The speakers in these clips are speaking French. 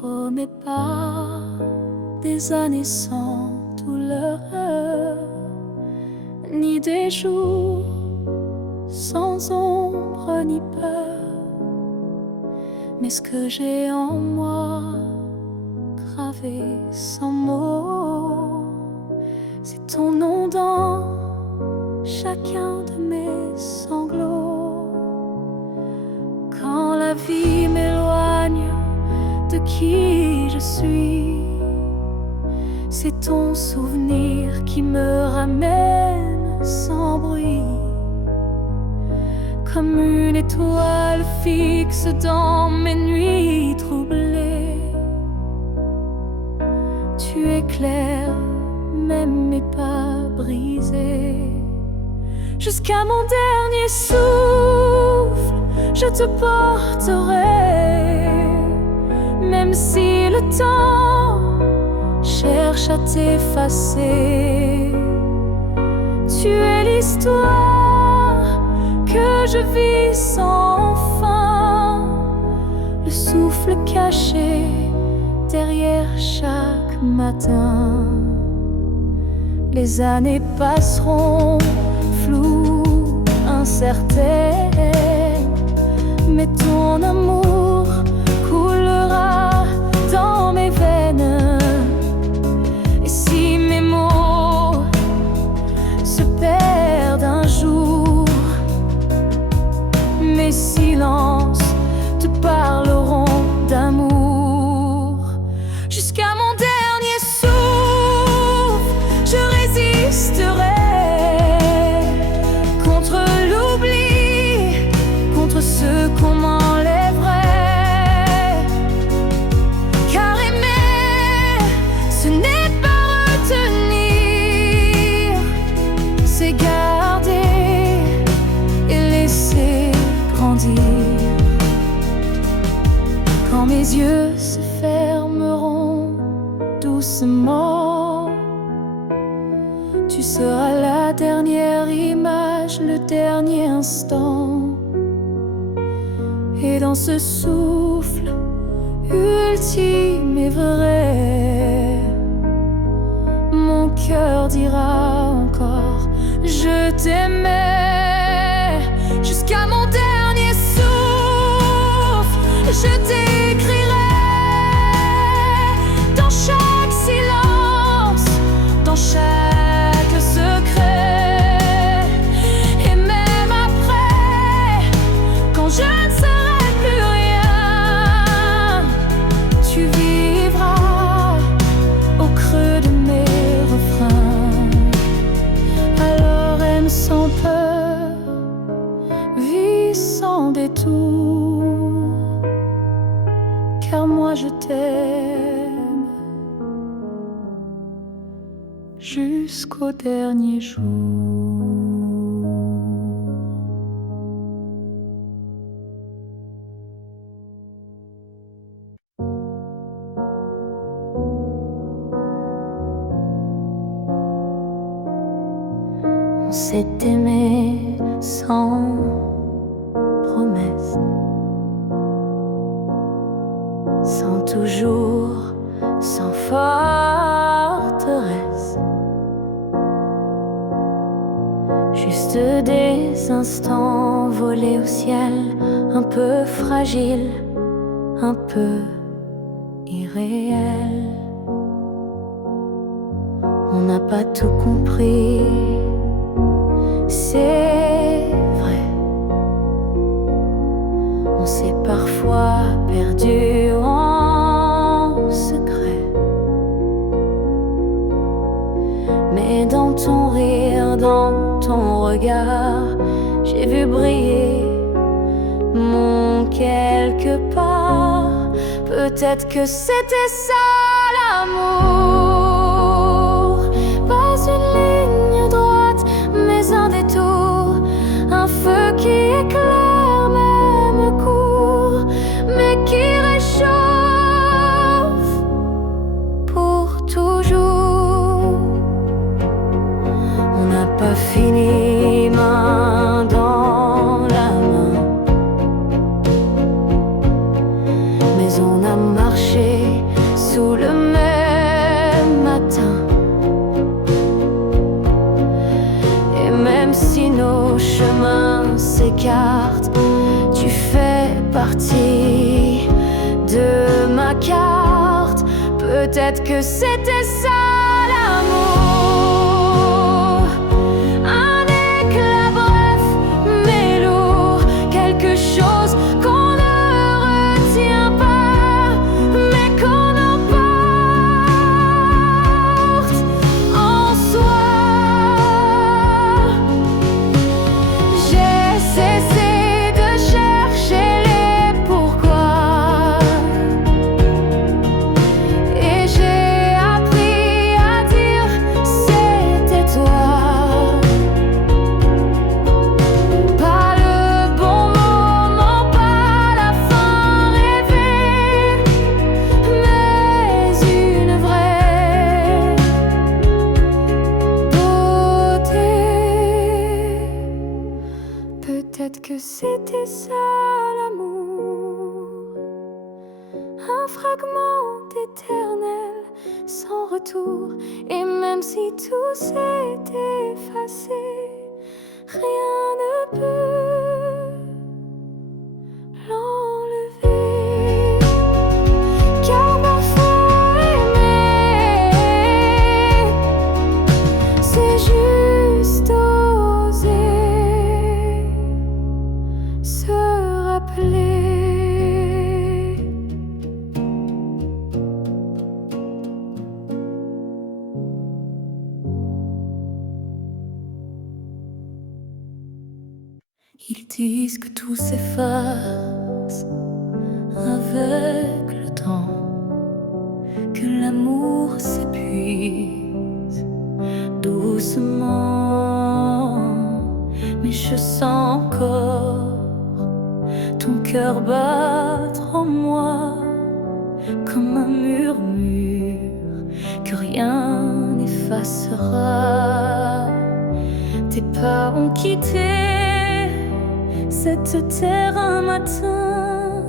promets pas des années sans douleur, ni des jours sans ombre ni peur. Mais ce que j'ai en moi, gravé sans mots, c'est ton nom dans chacun de mes sanglots. Quand la vie m'éloigne de qui je suis, c'est ton souvenir qui me ramène sans bruit. Comme une étoile fixe dans mes nuits troublées, tu éclaires même mes pas brisés. Jusqu'à mon dernier souffle, je te porterai, même si le temps cherche à t'effacer. Tu es l'histoire que je vis sans fin, le souffle caché derrière chaque matin. Les années passeront floues, incertaines, mais ton amour coulera dans mes veines. Et si mes mots se perdent un jour, mes silences te parleront d'amour. Jusqu'à mon dernier souffle, je résisterai contre l'oubli, contre ce qu'on m'enlèverait. Car aimer, ce n'est pas retenir, c'est garder et laisser grandir. Quand mes yeux se fermeront doucement, tu seras la dernière image, le dernier instant. Et dans ce souffle ultime et vrai, mon cœur dira encore je t'aimais. Jusqu'à mon dernier souffle, je t'écrirai dans chaque silence, dans chaque secret. Et même après, quand je ne serai plus rien, tu vivras au creux de mes refrains. Alors aime sans peur, vis sans détour, car moi je t'aime jusqu'au dernier jour. On s'est aimé sans promesse, sans toujours, sans forteresse. Juste des instants volés au ciel, un peu fragiles, un peu irréels. On n'a pas tout compris, c'est vrai. On s'est parfois perdu en secret. Mais dans ton rire, dans ton regard, j'ai vu briller mon quelque part. Peut-être que c'était ça l'amour. Pas une ligne droite, mais un détour, un feu qui éclaire même court, mais qui réchauffe pour toujours. On n'a pas fini main dans la main, mais on a marché cartes. Tu fais partie de ma carte. Peut-être que c'était ça l'amour. Un éclat bref mais lourd, quelque chose qu'on ne retient pas, mais qu'on emporte en soi. J'ai cessé de chercher les pourquoi, et j'ai appris à dire c'était toi. Pas le bon moment, pas la fin rêvée, mais une vraie beauté. Peut-être que c'était ça l'amour, un fragment éternel sans retour. Et même si tout s'est effacé, rien ne peut l'enlever. Car parfois aimer, c'est juste oser se rappeler. Ils disent que tout s'efface avec le temps, que l'amour s'épuise doucement. Mais je sens encore ton cœur battre en moi comme un murmure que rien n'effacera. Tes pas ont quitté cette terre un matin,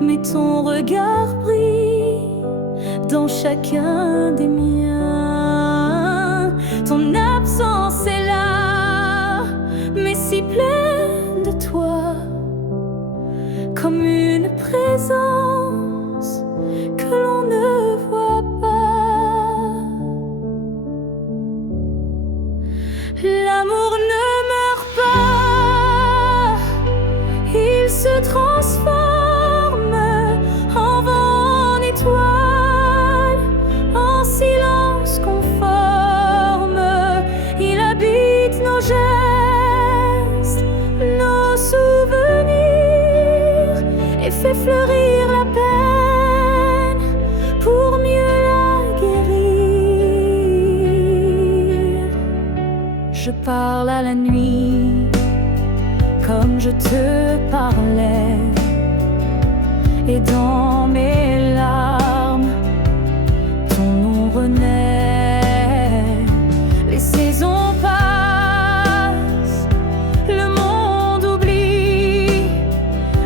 mais ton regard brille dans chacun des miens. Ton absence est là, mais si pleine de toi, comme une présence que l'on ne voit pas. L'amour ne meurt pas, il se transforme en vent, en étoile, en silence conforme. Il habite nos gestes, nos souvenirs, et fait fleurir la peine pour mieux la guérir. Je parle à la nuit comme je te parlais, et dans mes larmes ton nom renaît. Les saisons passent, le monde oublie,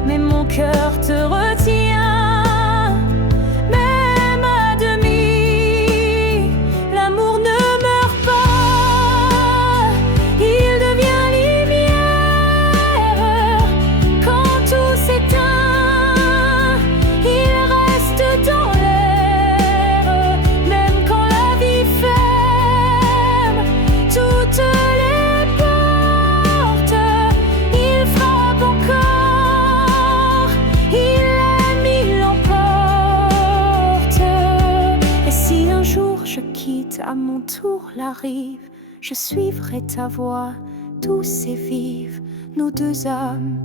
mais mon cœur te retient, même à demi. L'amour ne meurt pas, il devient lumière quand tout s'éteint. Il reste dans l'air, même quand la vie ferme toutes les portes. Il frappe encore, il aime, il l'emporte. Et si un jour je quitte à mon tour la rive, je suivrai ta voix douce et vive. Nos deux âmes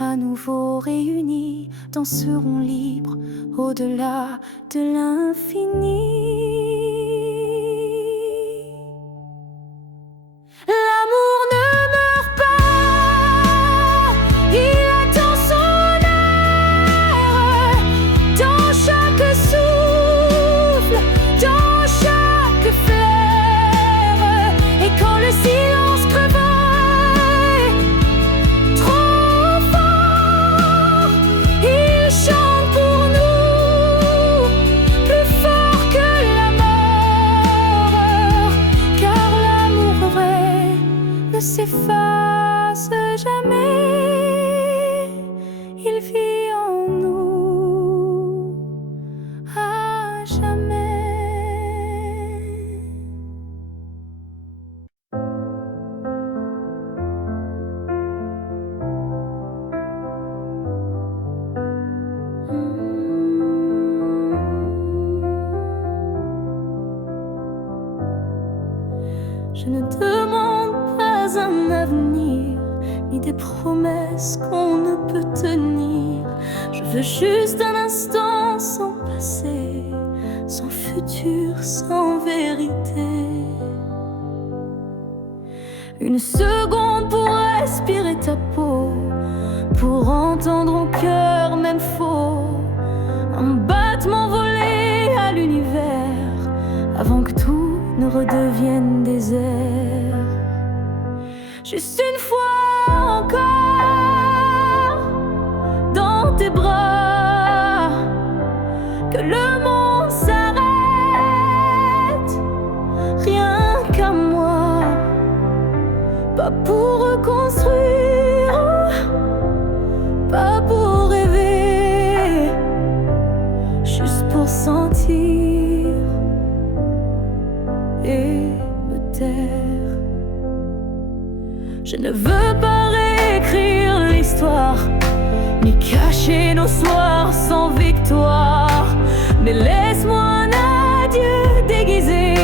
à nouveau réunies danseront libres au-delà de l'infini. L'amour ne meurt pas, il attend son heure dans chaque souffle, dans chaque fleur. Et quand le silence crevaille trop fort, il chante pour nous, plus fort que Je ne demande pas un avenir, ni des promesses qu'on ne peut tenir. Je veux juste un instant sans passé, sans futur, sans vérité. Une seconde pour respirer ta peau, pour entendre au cœur même faux un battement volé à l'univers, avant que tout ne redevienne désert. Juste une fois encore dans tes bras, que le monde s'arrête, rien qu'à moi. Pas pour reconstruire, pas pour rêver, juste pour sentir et me taire. Je ne veux pas réécrire l'histoire, ni cacher nos soirs sans victoire, mais laisse-moi un adieu déguisé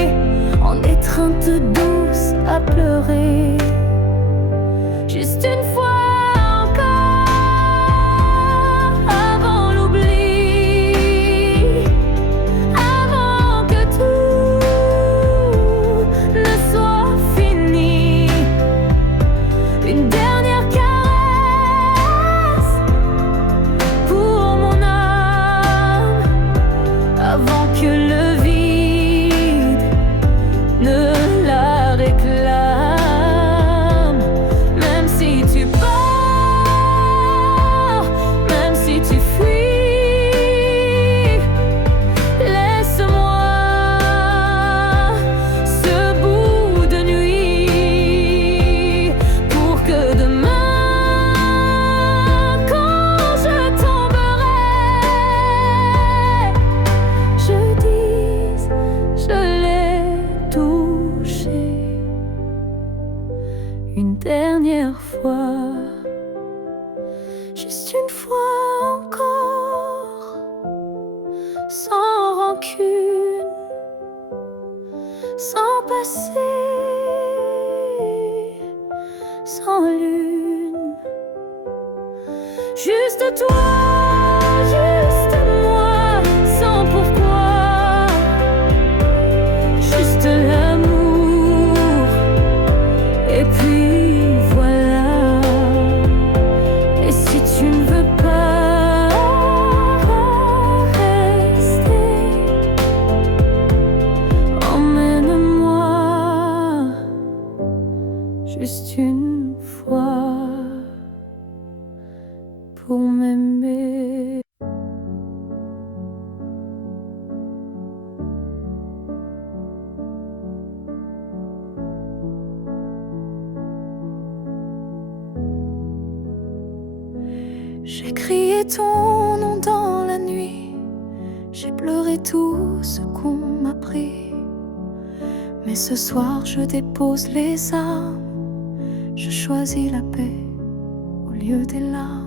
en étreinte douce à pleurer. Juste une fois encore, avant l'oubli, avant que tout ne soit fini. Une dernière caresse pour mon âme, avant que le vide ne la réclame. Une dernière fois, juste une fois encore, sans rancune, sans passé, sans lune. Juste toi, juste moi, sans pourquoi, juste l'amour, et puis juste une fois pour m'aimer. J'ai crié ton nom dans la nuit, j'ai pleuré tout ce qu'on m'a pris. Mais ce soir je dépose les armes, je choisis la paix au lieu des larmes.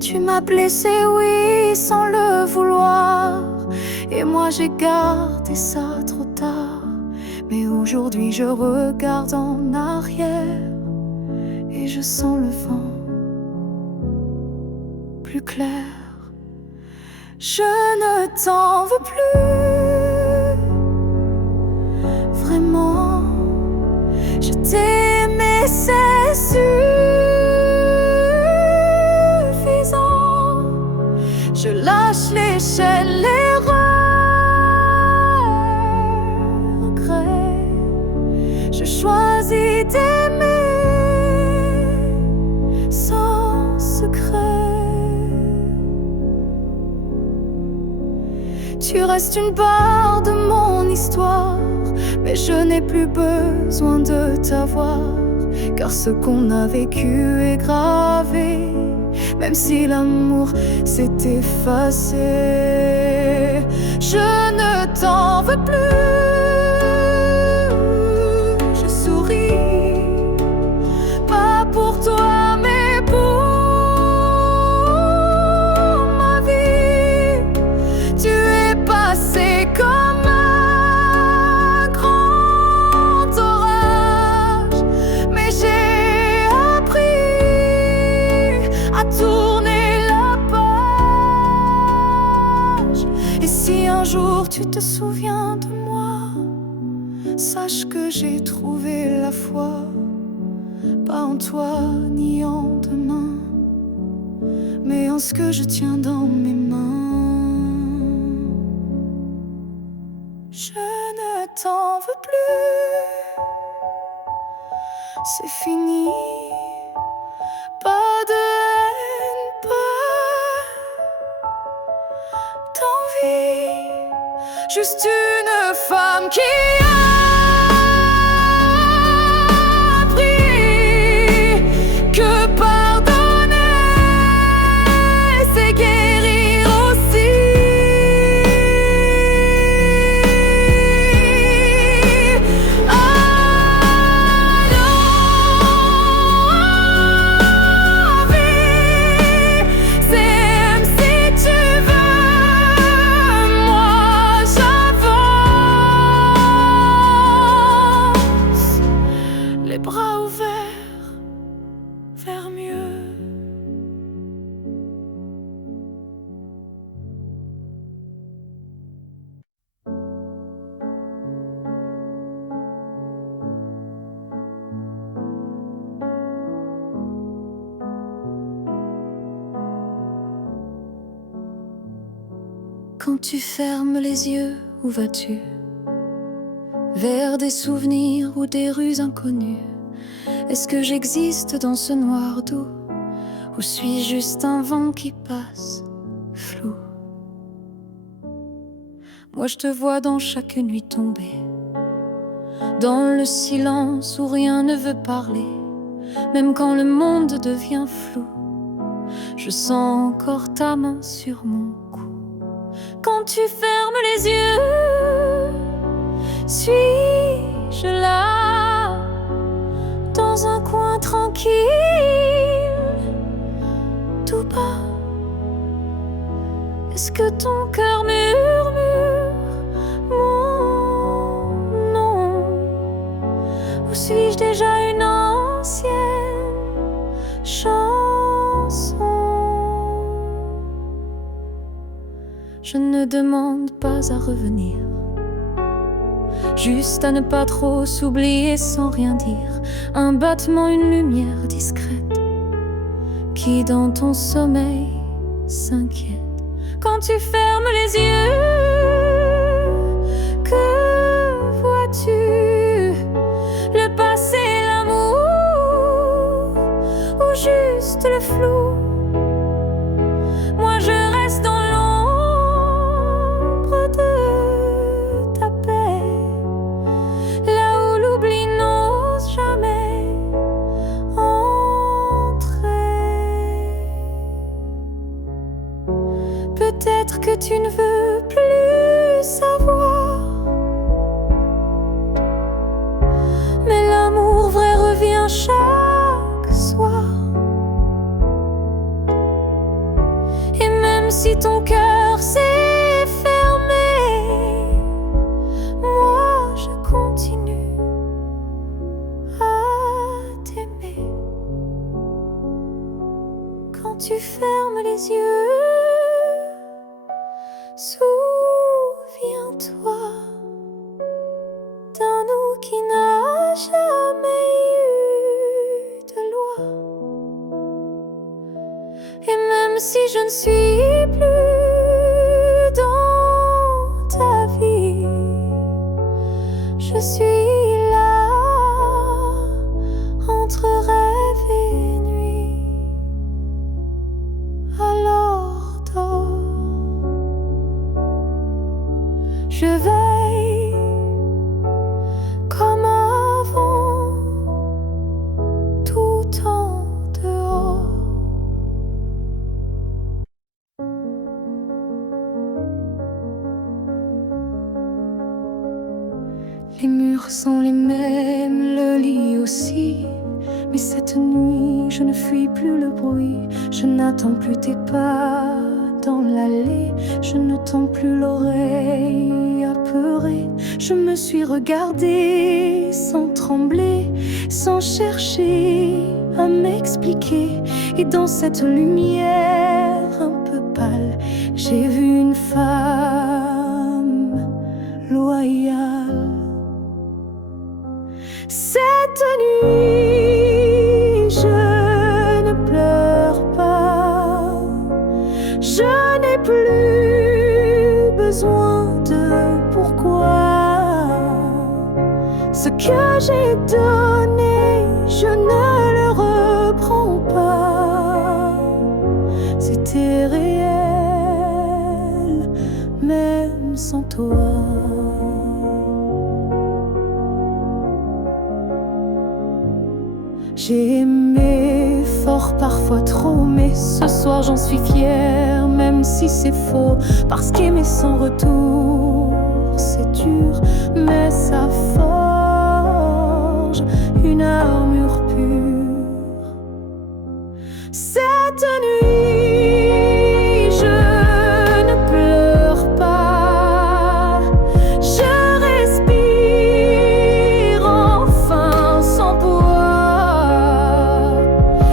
Tu m'as blessé, oui, sans le vouloir, et moi j'ai gardé ça trop tard. Mais aujourd'hui je regarde en arrière et je sens le vent plus clair. Je ne t'en veux plus, vraiment. Je t'ai aimé, c'est suffisant. Je lâche l'échelle, les regrets. Je choisis d'aimer sans secret. Tu restes une part de mon histoire, mais je n'ai plus besoin de t'avoir, car ce qu'on a vécu est gravé, même si l'amour s'est effacé. Je ne t'en veux plus, je souris, pas pour toi mais pour ma vie. Tu es passé comme un grand loin de moi. Sache que j'ai trouvé la foi, pas en toi ni en demain, mais en ce que je tiens dans mes mains. Je ne t'en veux plus, c'est fini. Pas de haine, pas d'envie, juste une femme qui a appris que pardonner, c'est guérir aussi. Les bras ouverts vers mieux. Quand tu fermes les yeux, où vas-tu? Vers des souvenirs ou des rues inconnues? Est-ce que j'existe dans ce noir doux, ou suis-je juste un vent qui passe, flou? Moi je te vois dans chaque nuit tombée, dans le silence où rien ne veut parler. Même quand le monde devient flou, je sens encore ta main sur mon cou. Quand tu fermes les yeux, suis-je là, dans un coin tranquille, tout bas? Est-ce que ton cœur murmure mon nom, ou suis-je déjà une ancienne chanson? Je ne demande pas à revenir, juste à ne pas trop s'oublier sans rien dire. Un battement, une lumière discrète qui dans ton sommeil s'inquiète. Quand tu fermes les yeux, que vois-tu? Le passé, l'amour, ou juste le flou? Moi je reste dans l'ombre de ta paix, là où l'oubli n'ose jamais entrer. Peut-être que tu ne veux plus savoir, mais l'amour vrai revient chaque soir. Et même si ton cœur s'est fermé, moi je continue à t'aimer. Quand tu fermes les yeux, souviens-toi d'un nous qui n'a jamais eu de loi. Et même si je ne suis plus dans ta vie, je suis là entre rêve et nuit. Alors dors, je veille comme avant, tout en dehors. Les murs sont les mêmes, le lit aussi. Mais cette nuit, je ne fuis plus le bruit. Je n'attends plus tes pas dans l'allée. Je ne tends plus l'oreille apeurée. Je me suis regardée sans trembler, sans chercher à m'expliquer. Et dans cette lumière un peu pâle, j'ai vu une femme loyale. royal. Cette nuit, je ne pleure pas. Je n'ai plus besoin de pourquoi. Ce que j'ai donné, je ne le reprends pas. C'était réel, même sans toi. J'ai aimé fort, parfois trop, mais ce soir j'en suis fière, même si c'est faux. Parce qu'aimer sans retour, c'est dur, mais ça forge une armure pure. Cette nuit, je ne pleure pas. Je respire enfin sans poids.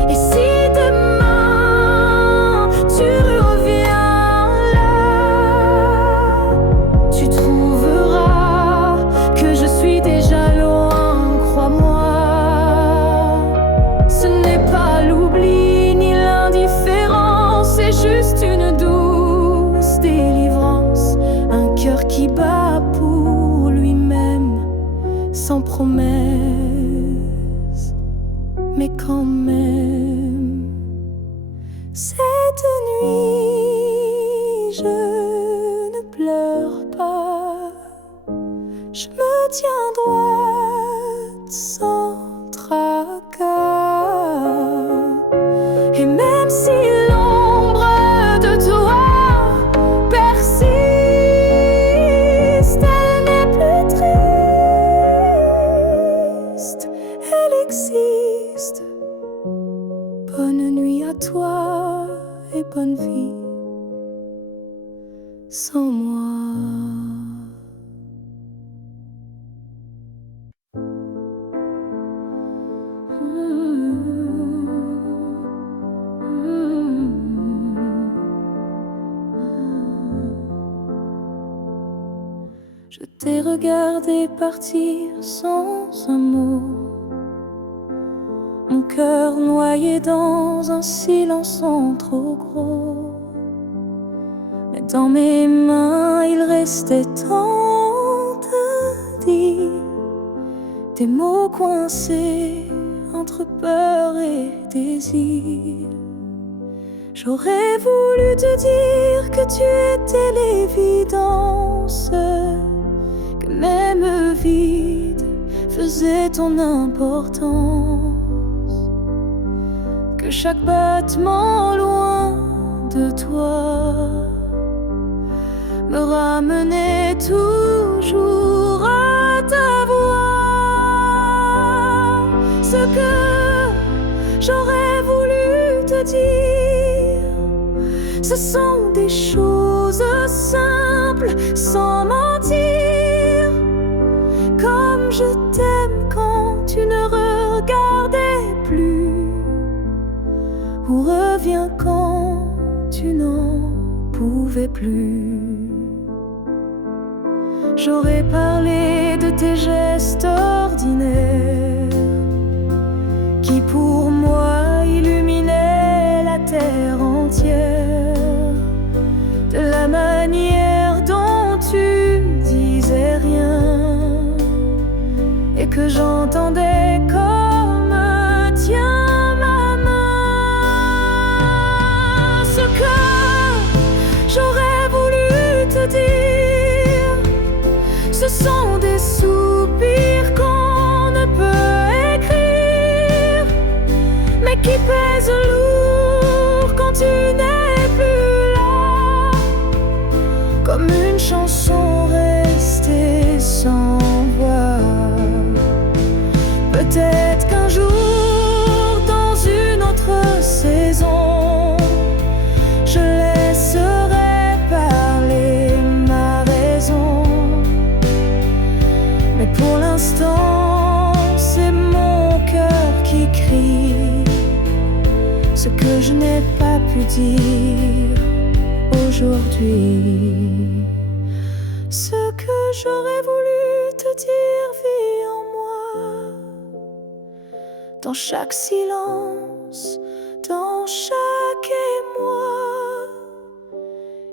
Et si demain tu reviens là, tu trouveras que je suis déjà loin, crois-moi. Ce n'est pas l'oubli ni l'indifférence, c'est juste une douce délivrance. Un cœur qui bat pour lui-même, sans promesse, mais quand même. Cette nuit, je ne pleure pas. Je me tiens droite sans tracas. Et même si l'ombre de toi persiste, elle n'est plus triste, elle existe. Bonne nuit à toi et bonne vie sans moi. Je t'ai regardé partir sans un mot, mon cœur noyé dans un silence trop gros. Mais dans mes mains il restait tant à dire, des mots coincés entre peur et désir. J'aurais voulu te dire que tu étais l'évidence, que même vide faisait ton importance, que chaque battement loin de toi me ramenait toujours à ta voix. Ce que j'aurais voulu te dire, ce sont des choses simples, sans mentir. Comme je t'aime quand tu ne regardais plus, ou reviens quand tu n'en pouvais plus. J'aurais parlé de tes gestes ordinaires qui pour moi illuminaient la terre entière, de la manière dont tu disais rien et que j'entendais comme tiens ma main. Ce que j'aurais voulu te dire, ce sont des soupirs qu'on ne peut écrire, mais qui pèsent lourd quand tu n'es plus là, comme une chanson restée sans voix. Peut-être qu'un jour, dans une autre saison, je laisserai parler ma raison. Mais pour l'instant, c'est mon cœur qui crie ce que je n'ai pas pu dire aujourd'hui. Ce que j'aurais voulu dire vie en moi, dans chaque silence, dans chaque émoi.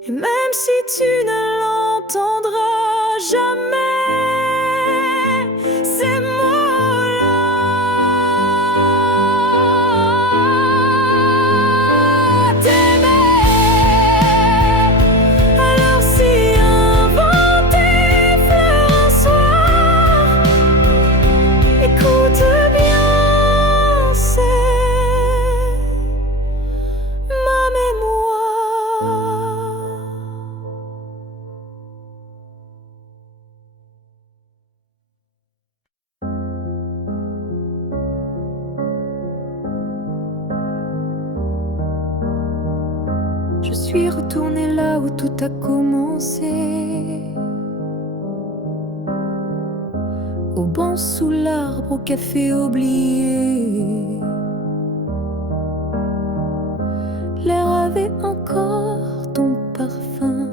Et même si tu ne l'entendras jamais, ces mots-là, t'aimer. Alors si un vent t'effleure un soir, écoute bien, c'est ma mémoire. Je suis retournée là où tout a commencé, au banc sous l'arbre, au café oublié. L'air avait encore ton parfum,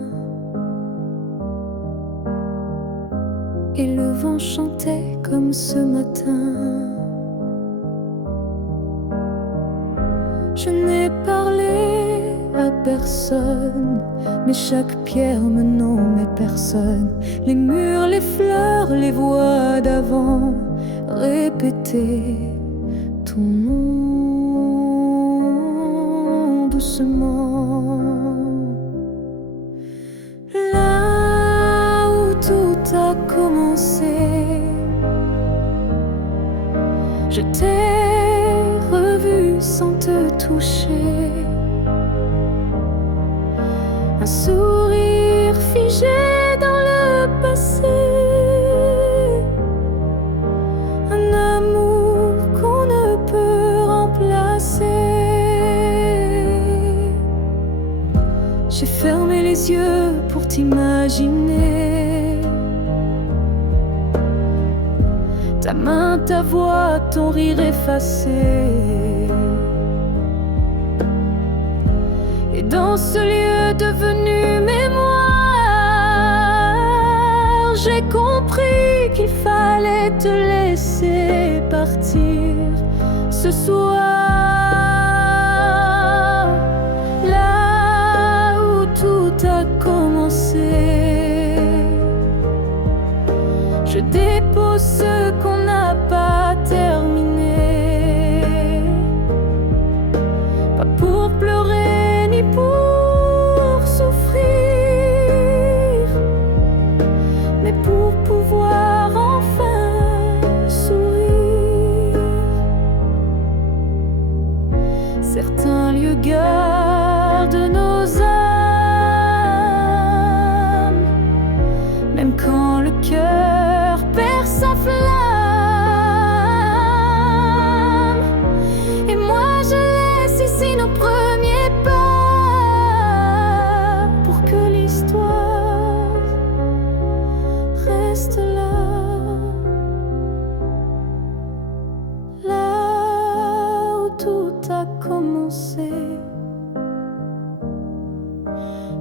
et le vent chantait comme ce matin. Je n'ai parlé à personne, mais chaque pierre me nommait personne. Les murs, les fleurs, les voix d'avant répétaient ton nom doucement. Là où tout a commencé, je t'ai revu sans te toucher. Un sourire figé dans le passé, un amour qu'on ne peut remplacer. J'ai fermé les yeux pour t'imaginer, ta main, ta voix, ton rire effacé. Et dans ce lieu devenu mémoire, j'ai compris qu'il fallait te laisser partir ce soir. Là où tout a commencé, je dépose ce qu'on n'a pas terminé, pas pour pleurer ni pour souffrir, mais pour pouvoir enfin sourire. Certains lieux gardent nos âmes, même quand le cœur perd sa flamme. Et moi je laisse ici nos premiers pas, pour que l'histoire reste là. Là où tout a commencé,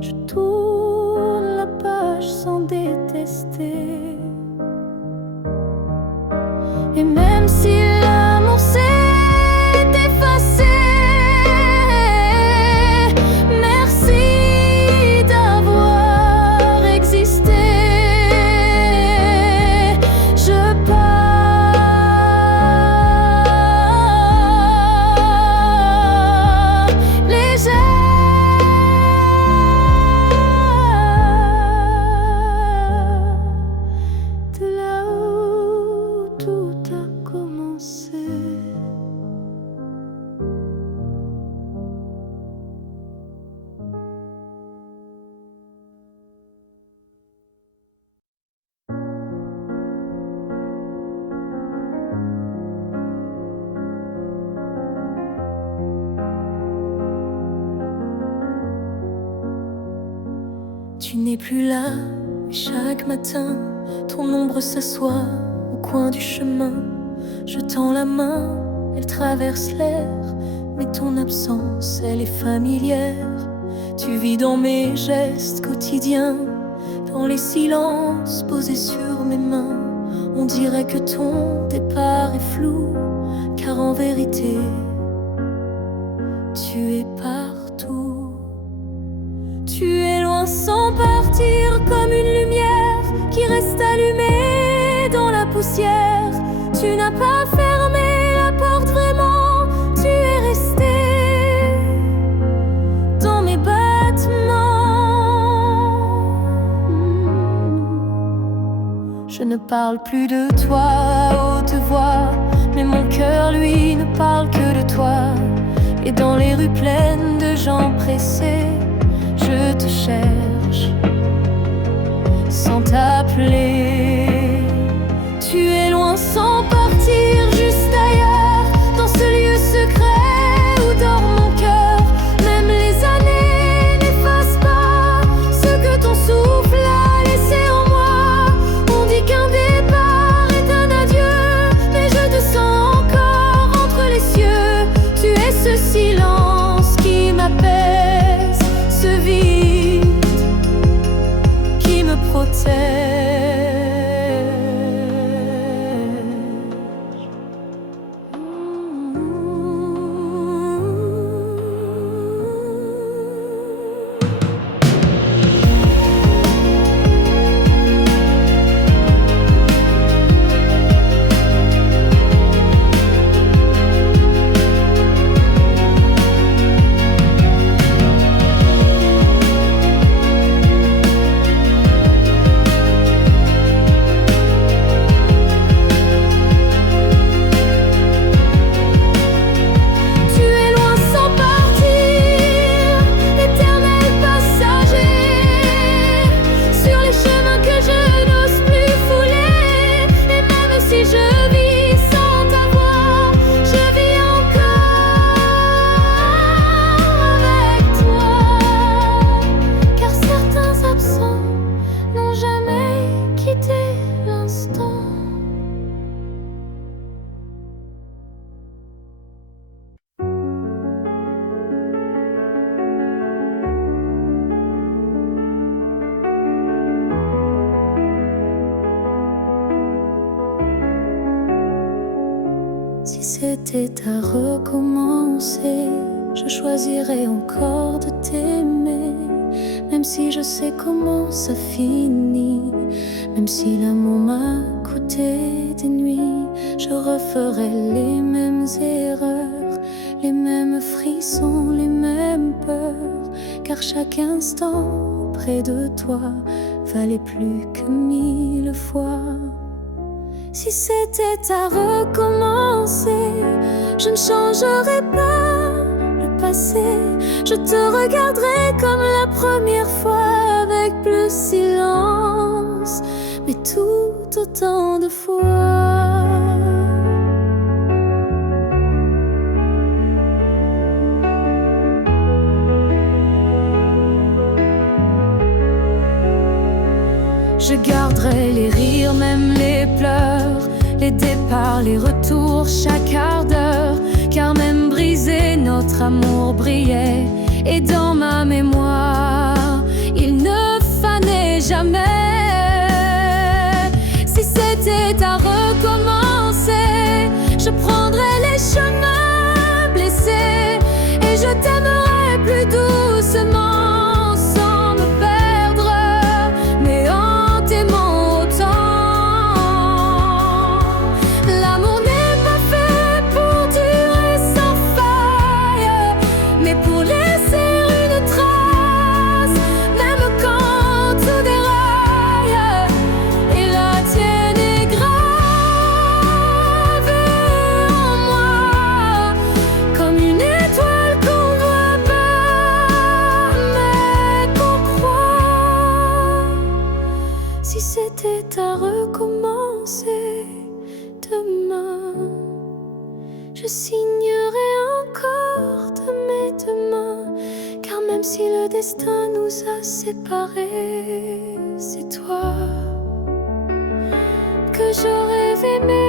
je tourne la page sans détester. Et même si l'amour s'est effacé, merci d'avoir existé. Je pars légère de là où tout a commencé. Tu n'es plus là, mais chaque matin, ton ombre s'assoit au coin du chemin. Je tends la main, elle traverse l'air, mais ton absence, elle est familière. Tu vis dans mes gestes quotidiens, dans les silences posés sur mes mains. On dirait que ton départ est flou, car en vérité, tu es partout. Tu es loin sans partir, comme une lumière qui reste allumée dans la poussière. Tu n'as pas fermé la porte vraiment, tu es resté dans mes battements. Je ne parle plus de toi à haute voix, mais mon cœur lui ne parle que de toi. Et dans les rues pleines de gens pressés, je te cherche sans t'appeler. Tu es loin sans partir, juste ailleurs, dans ce lieu secret où dort mon cœur. Même les années n'effacent pas ce que ton souffle a laissé en moi. On dit qu'un départ est un adieu, mais je te sens encore entre les cieux. Tu es ce silence qui m'apaise, ce vide qui me protège. Si c'était à recommencer, je choisirais encore de t'aimer. Même si je sais comment ça finit, même si l'amour m'a coûté des nuits, je referais les mêmes erreurs, les mêmes frissons, les mêmes peurs. Car chaque instant près de toi valait plus que 1000 fois. Si c'était à recommencer, je ne changerais pas le passé. Je te regarderais comme la première fois, avec plus silence, mais tout autant de fois. Je garderai les rires, même les pleurs, les départs, les retours, chaque quart d'heure. Car même brisé, notre amour brillait. Et dans ma mémoire, il ne fanait jamais. Si c'était à recommencer, je prendrais les chemins blessés. Et je t'aimerais plus doucement. Si c'était à recommencer demain, je signerais encore de mes deux mains. Car même si le destin nous a séparés, c'est toi que j'aurais aimé.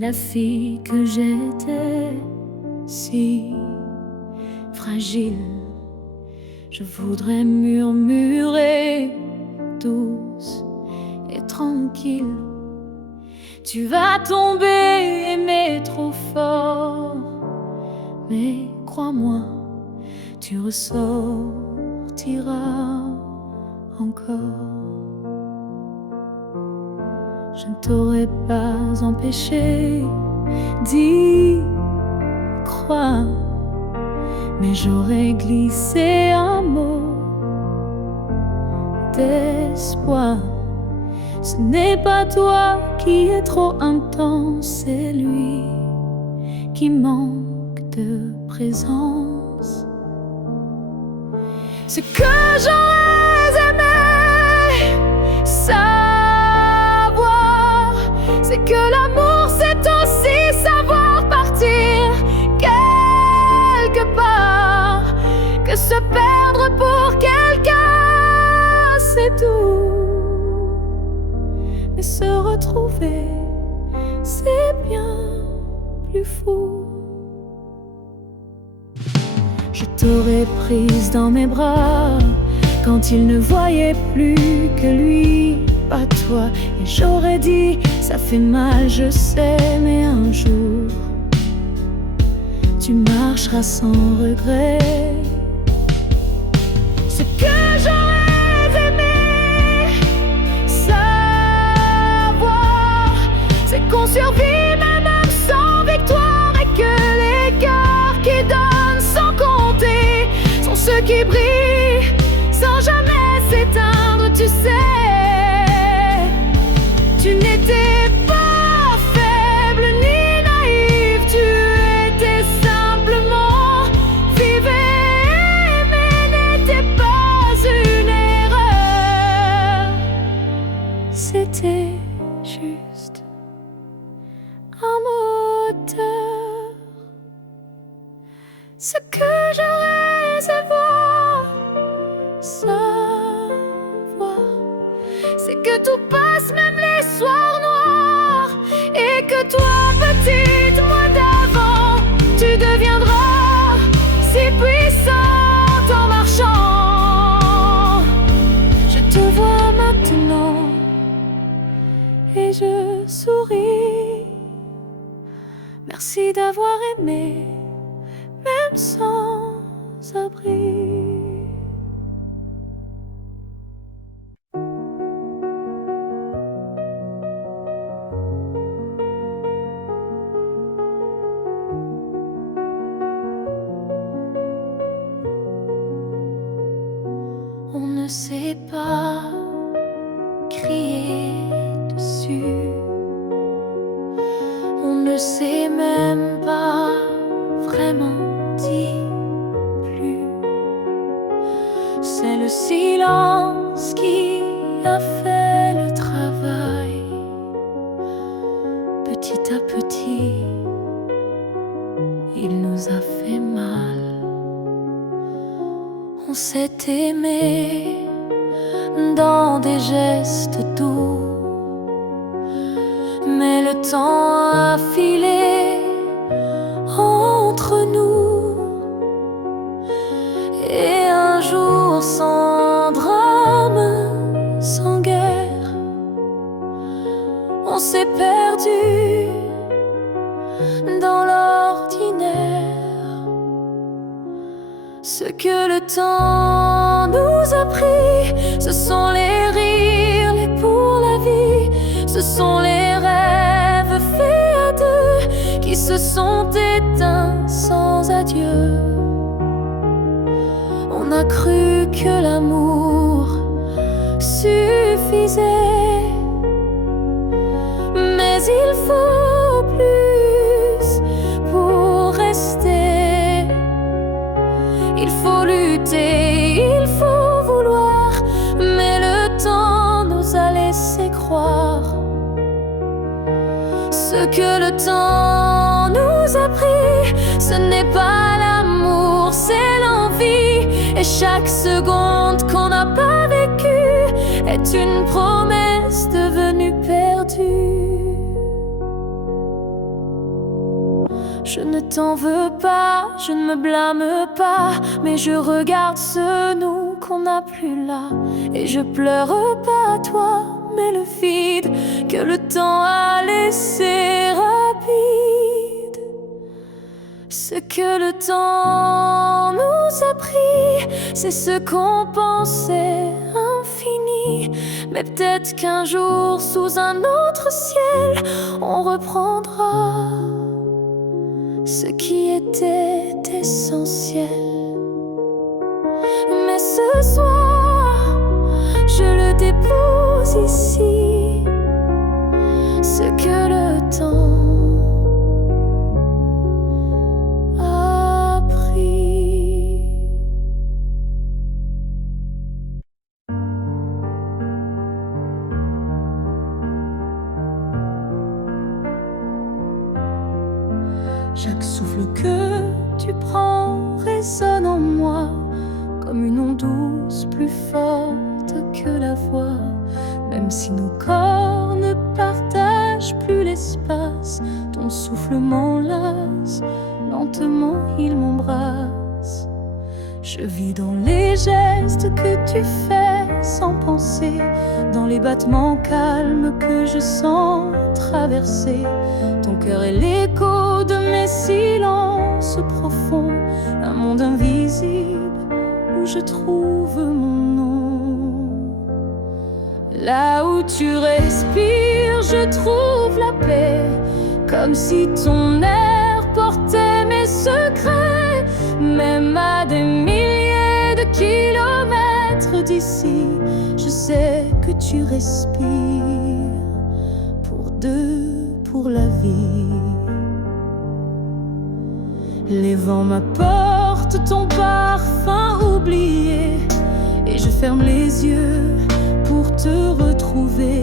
la fille que j'étais, si fragile. Je voudrais murmurer, douce et tranquille. Tu vas tomber, aimer trop fort, mais crois-moi, tu ressortiras encore. Je ne t'aurais pas empêché d'y croire, mais j'aurais glissé un mot d'espoir. Ce n'est pas toi qui es trop intense, c'est lui qui manque de présence. Ce que j'aurais aimé savoir, c'est que l'amour c'est aussi savoir partir quelque part, que se perdre pour quelqu'un c'est doux, mais se retrouver c'est bien plus fou. Je t'aurais prise dans mes bras quand il ne voyait plus que lui, pas toi. Et j'aurais dit, ça fait mal, je sais, mais un jour tu marcheras sans regret. Ce que j'aurais aimé savoir, c'est qu'on survit même sans victoire, et que les cœurs qui donnent sans compter sont ceux qui brillent sans jamais s'éteindre. Tu sais, tu n'étais pas faible ni naïve, tu étais simplement vivée, mais n'était pas une erreur. C'était juste un moteur. Ce que j'aurais savoir, c'est que tout passe, même les soirs noirs, et que toi, petite moi d'avant, tu deviendras si puissante en marchant. Je te vois maintenant et je souris. Merci d'avoir aimé, même sans abri. On ne sait pas crier dessus, on ne sait même pas vraiment dire plus. C'est le silence qui a fait le travail. Petit à petit, il nous a fait mal. On s'est aimé dans des gestes doux, mais le temps a filé entre nous, et un jour sans drame, sans guerre, on s'est perdu dans l'ordinaire. Ce que le temps nous a pris, ce sont les rires, les pour la vie, ce sont les rêves faits à deux qui se sont éteints sans adieu. On a cru que l'amour suffisait, mais il faut plus pour rester. Il faut lutter, il faut vouloir, mais le temps nous a laissé croire. Ce que le temps nous a pris, ce n'est pas l'amour, c'est l'envie. Et chaque seconde qu'on n'a pas vécue est une promesse devenue perdue. Je ne t'en veux pas, je ne me blâme pas, mais je regarde ce nous qu'on n'a plus là. Et je pleure pas à toi, mais le vide que le temps a laissé rapide. Ce que le temps nous a pris, c'est ce qu'on pensait infini. Mais peut-être qu'un jour, sous un autre ciel, on reprendra ce qui était essentiel. Mais ce soir, je le dépose ici, ce que le temps a pris. Chaque souffle que tu prends résonne en moi comme une onde douce, plus forte que la voix. Même si nos corps ne partagent plus l'espace, ton souffle m'enlace, lentement il m'embrasse. Je vis dans les gestes que tu fais sans penser, dans les battements calmes que je sens traverser. Ton cœur est l'écho de mes silences profonds, un monde invisible où je trouve mon nom. Là où tu respires, je trouve la paix, comme si ton air portait mes secrets. Même à des milliers de kilomètres d'ici, je sais que tu respires pour deux, pour la vie. Les vents m'apportent ton parfum oublié, et je ferme les yeux pour te retrouver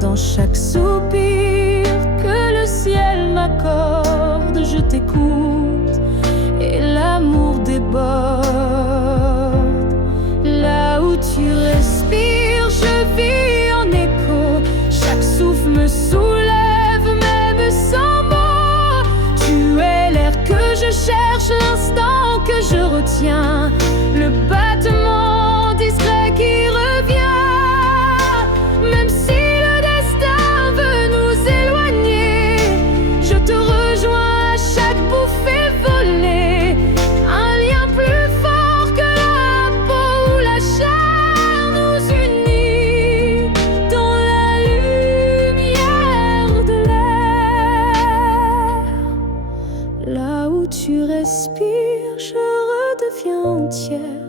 dans chaque soupir que le ciel m'accorde. Je t'écoute et l'amour déborde. Là où tu respires, je vis en écho. Chaque souffle me soulève, même sans mots. Tu es l'air que je cherche, l'instant que je retiens, le battement discret qui revient. Même si le destin veut nous éloigner, je te rejoins à chaque bouffée volée. Un lien plus fort que la peau ou la chair nous unit dans la lumière de l'air. Là où tu respires, je redeviens entière.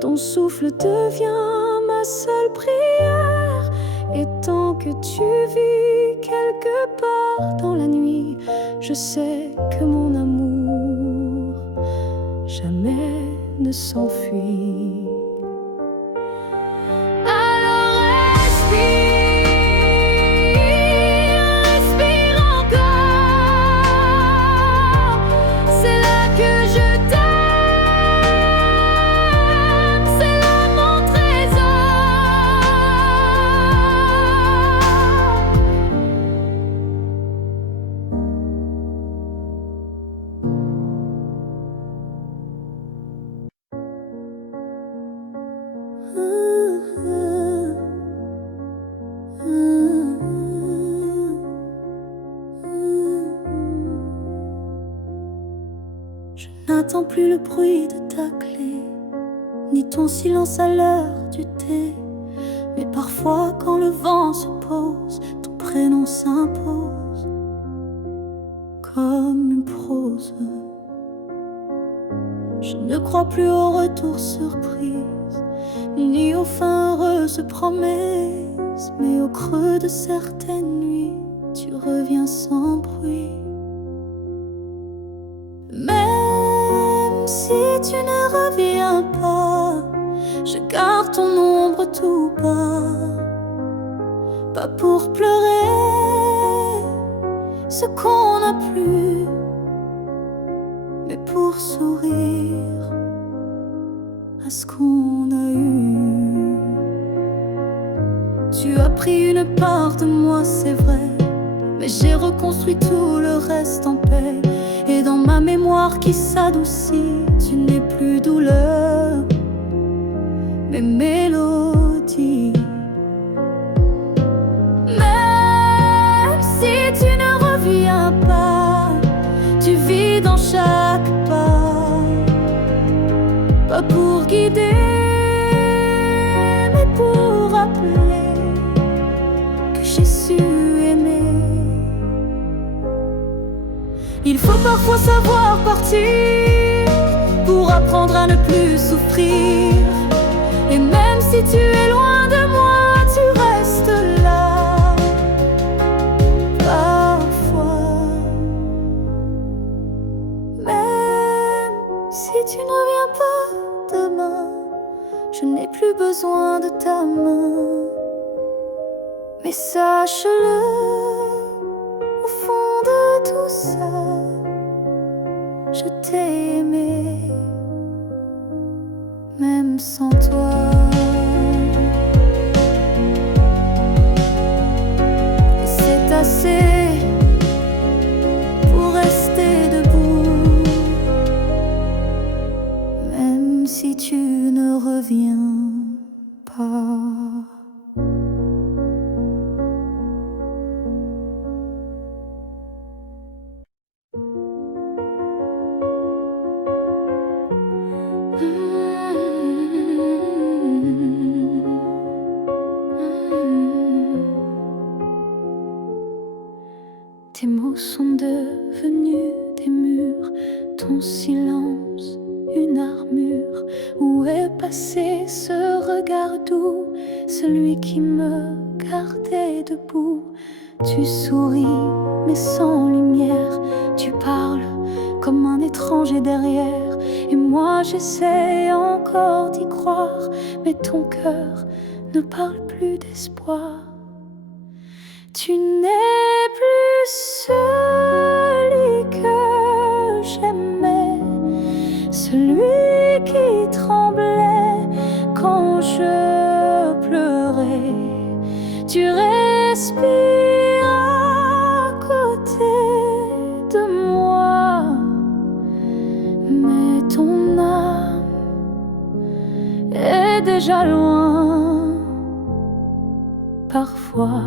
Ton souffle devient ma seule prière. Et tant que tu vis quelque part dans la nuit, je sais que mon amour jamais ne s'enfuit. Alors respire, respire encore. C'est là que je t'aime, c'est là mon trésor. Je n'attends plus le bruit de ta clé, ni ton silence à l'heure du thé. Mais parfois quand le vent se pose, ton prénom s'impose comme une prose. Je ne crois plus au retour surprise, ni aux fins heureuses promesses. Mais au creux de certaines nuits, tu reviens sans bruit. Même si tu ne reviens pas, je garde ton ombre tout bas. Pas pour pleurer ce qu'on n'a plus, mais pour sourire à ce qu'on a eu. Tu as pris une part de moi, c'est vrai, mais j'ai reconstruit tout le reste en paix. Et dans ma mémoire qui s'adoucit, tu n'es plus douleur, mais mélodie. Même si tu ne reviens pas, tu vis dans chaque pas pour guider, mais pour rappeler que j'ai su aimer. Il faut parfois savoir partir pour apprendre à ne plus souffrir. Et même si tu es loin de moi, tu restes là. Parfois, même si tu ne reviens pas demain, je n'ai plus besoin de ta main. Mais sache-le, au fond de tout ça, je t'ai aimé, même sans toi. Et c'est assez pour rester debout, même si tu ne reviens pas. Tes mots sont devenus des murs, ton silence une armure. Où est passé ce regard doux, celui qui me gardait debout? Tu souris mais sans lumière, tu parles comme un étranger derrière. Et moi j'essaie encore d'y croire, mais ton cœur ne parle plus d'espoir. Tu n'es plus celui que j'aimais, celui qui tremblait quand je pleurais. Tu respires à côté de moi, mais ton âme est déjà loin parfois.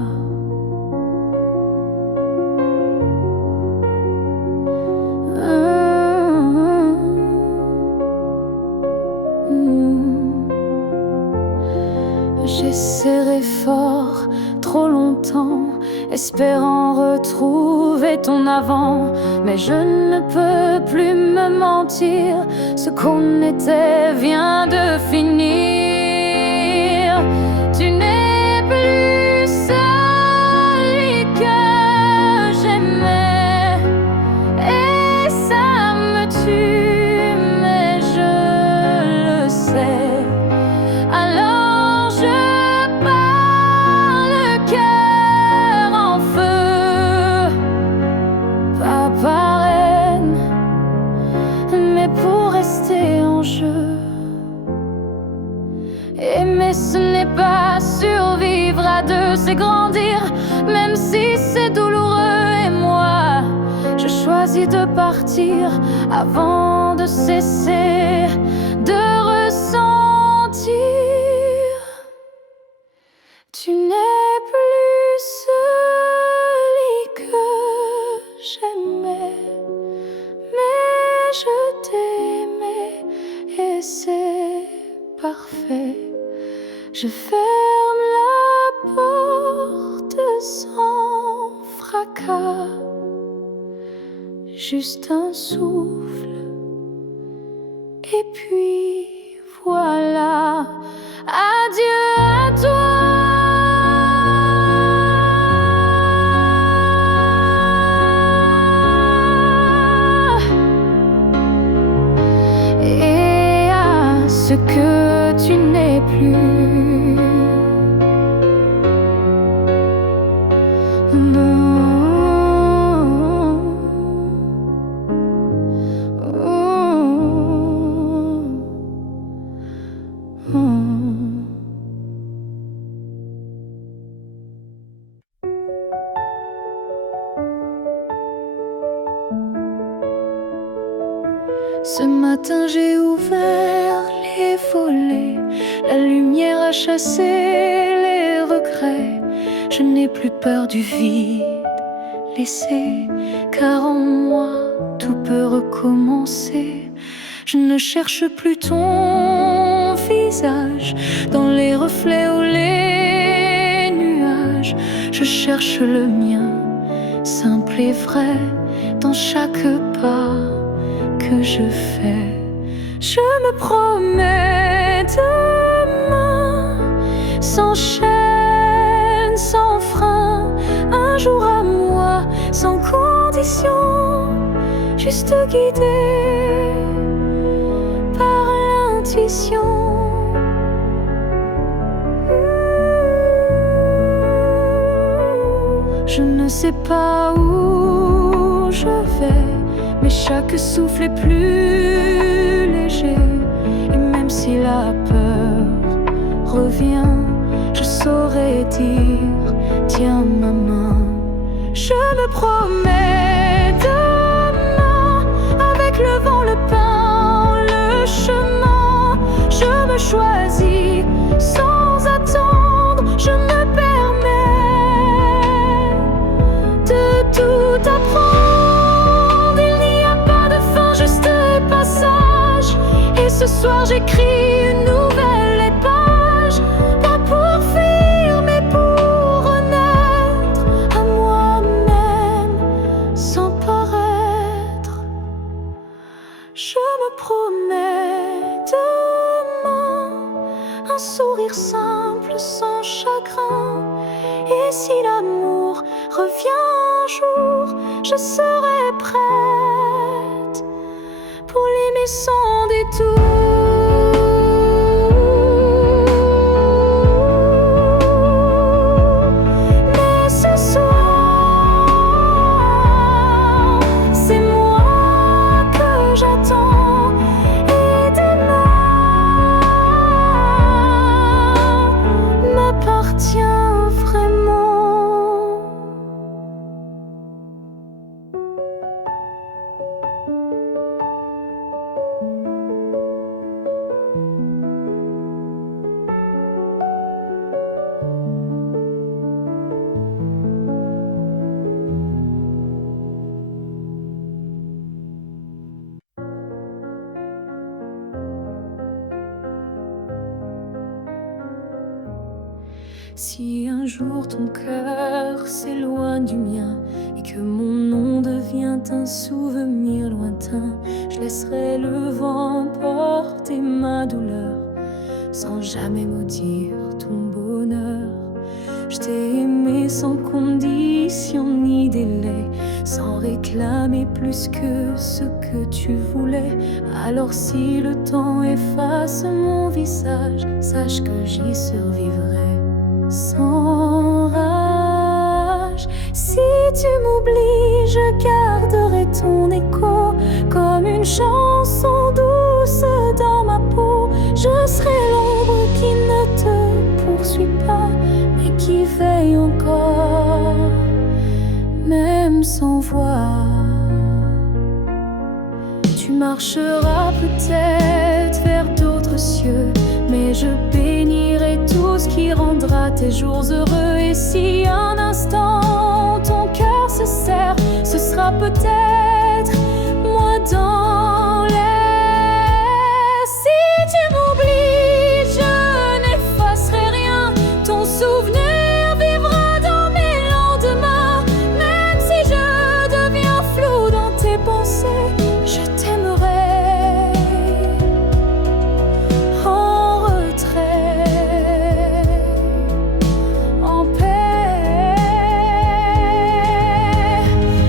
J'ai serré fort trop longtemps, espérant retrouver ton avant. Mais je ne peux plus me mentir, ce qu'on était vient de finir. Tu n'es plus celui que j'aimais, et ça me tue, mais je le sais. Alors je pars le cœur en feu, pas par haine, mais pour rester en jeu. Aimer ce n'est pas survivre à deux, c'est grandir, même si c'est douloureux. Et moi, je choisis de partir avant de cesser de ressentir. Tu n'es plus celui que j'aimais, mais je t'aimais et c'est parfait. Je ferme la porte sans fracas, juste un souffle, et puis voilà. Adieu à toi. Et à ce que tu n'es plus. Ce matin j'ai ouvert les volets, la lumière a chassé les regrets. Je n'ai plus peur du vide laissé, car en moi tout peut recommencer. Je ne cherche plus ton visage dans les reflets ou les nuages. Je cherche le mien, simple et vrai, dans chaque pas que je fais. Je me promets demain, sans chaîne, sans frein, un jour à moi, sans condition, juste guidé par l'intuition. Je ne sais pas où je vais, mais chaque souffle est plus léger. Et même si la peur revient, je saurais dire, tiens ma main. Je me promets demain, avec le vent, le pain, le chemin. Je me choisis sans attendre, je me permets de tout apprendre. Il n'y a pas de fin, juste passage. Et ce soir j'écris une nouvelle page, pas pour fuir mais pour renaître à moi-même sans paraître. Je me promets demain un sourire simple sans chagrin. Et si l'amour revient un jour, je serai prête pour l'aimer sans détour. Mais ce soir, c'est moi que j'attends. Et demain m'appartient vraiment. Si un jour ton cœur s'éloigne du mien et que mon nom devient un souvenir lointain, je laisserai le vent porter ma douleur sans jamais maudire ton bonheur. Je t'ai aimé sans condition ni délai, sans réclamer plus que ce que tu voulais. Alors si le temps efface mon visage, sache que j'y survivrai sans rage. Si tu m'oublies, je garderai ton écho comme une chanson douce dans ma peau. Je serai l'ombre qui ne te poursuit pas, mais qui veille encore, même sans voix. Tu marcheras peut-être vers d'autres cieux, mais je bénirai tout ce qui rendra tes jours heureux. Et si un instant ton cœur se serre, ce sera peut-être moi dans l'air. Si tu m'oublies, je n'effacerai rien. Ton souvenir vivra dans mes lendemains. Même si je deviens flou dans tes pensées, je t'aimerai en retrait, en paix.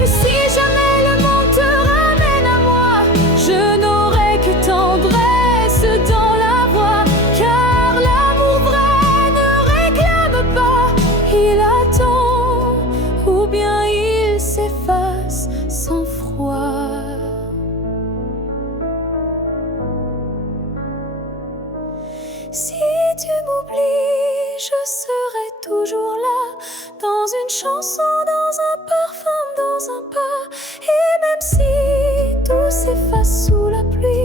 Et si jamais le monde te ramène à moi, je n'aurai que tendresse dans la voix. Car l'amour vrai ne réclame pas, il attend, ou bien il s'efface sans froid. Si tu m'oublies, je serai toujours là, dans une chanson, dans un parfum, dans un pas. Et même si tout s'efface sous la pluie,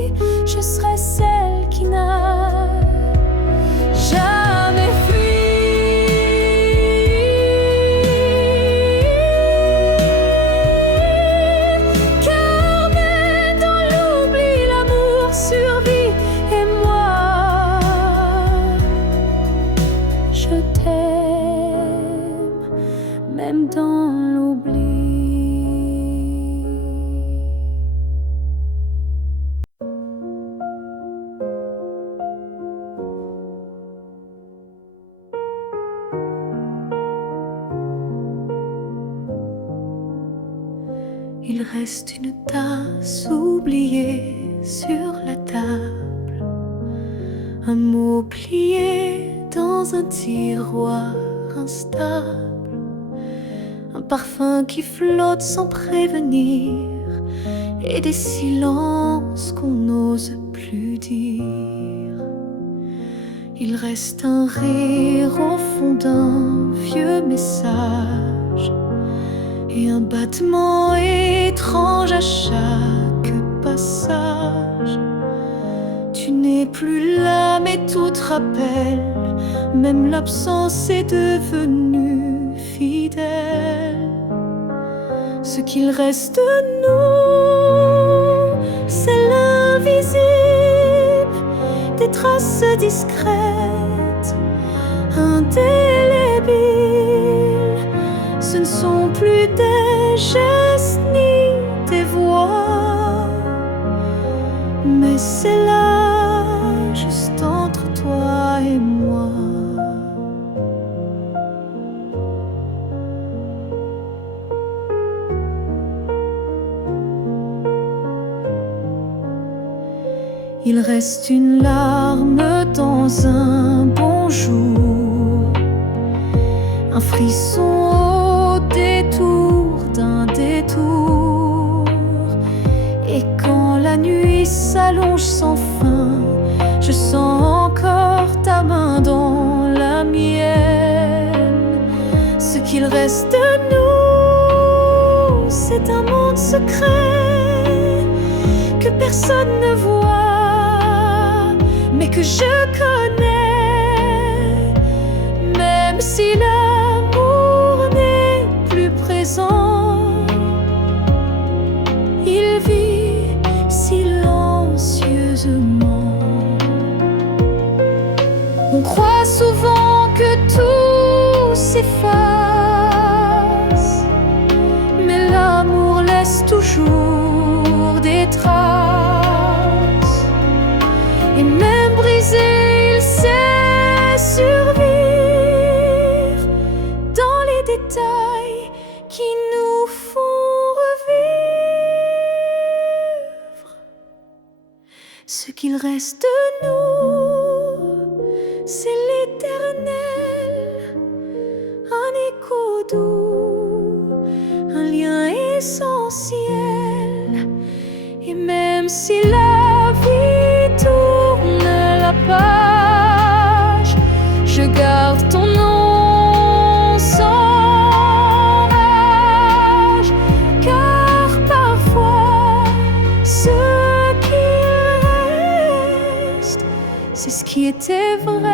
Il reste une tasse oubliée sur la table, un mot plié dans un tiroir instable, un parfum qui flotte sans prévenir, et des silences qu'on n'ose plus dire. Il reste un rire au fond d'un vieux message et un battement étrange à chaque passage. Tu n'es plus là mais tout te rappelle, même l'absence est devenue fidèle. Ce qu'il reste de nous, c'est l'invisible, des traces discrètes, indélébiles. Ce ne sont plus des gestes ni des voix, mais c'est là, juste entre toi et moi. Il reste une larme dans un bonjour, un frisson au détour d'un détour. Et quand la nuit s'allonge sans fin, je sens encore ta main dans la mienne. Ce qu'il reste de nous, c'est un monde secret que personne ne voit, mais que je connais. Même si l'amour n'est plus présent, il vit silencieusement. On croit souvent que tout s'efface, mais l'amour laisse toujours des traces. Et même brisé, il sait survivre dans les détails qui nous font revivre. Ce qu'il reste de nous, c'est l'éternel, un écho doux, un lien essentiel. Et même si la vie tourne la page, je garde ton nom sans rage, car parfois ce qui reste, c'est ce qui était vrai.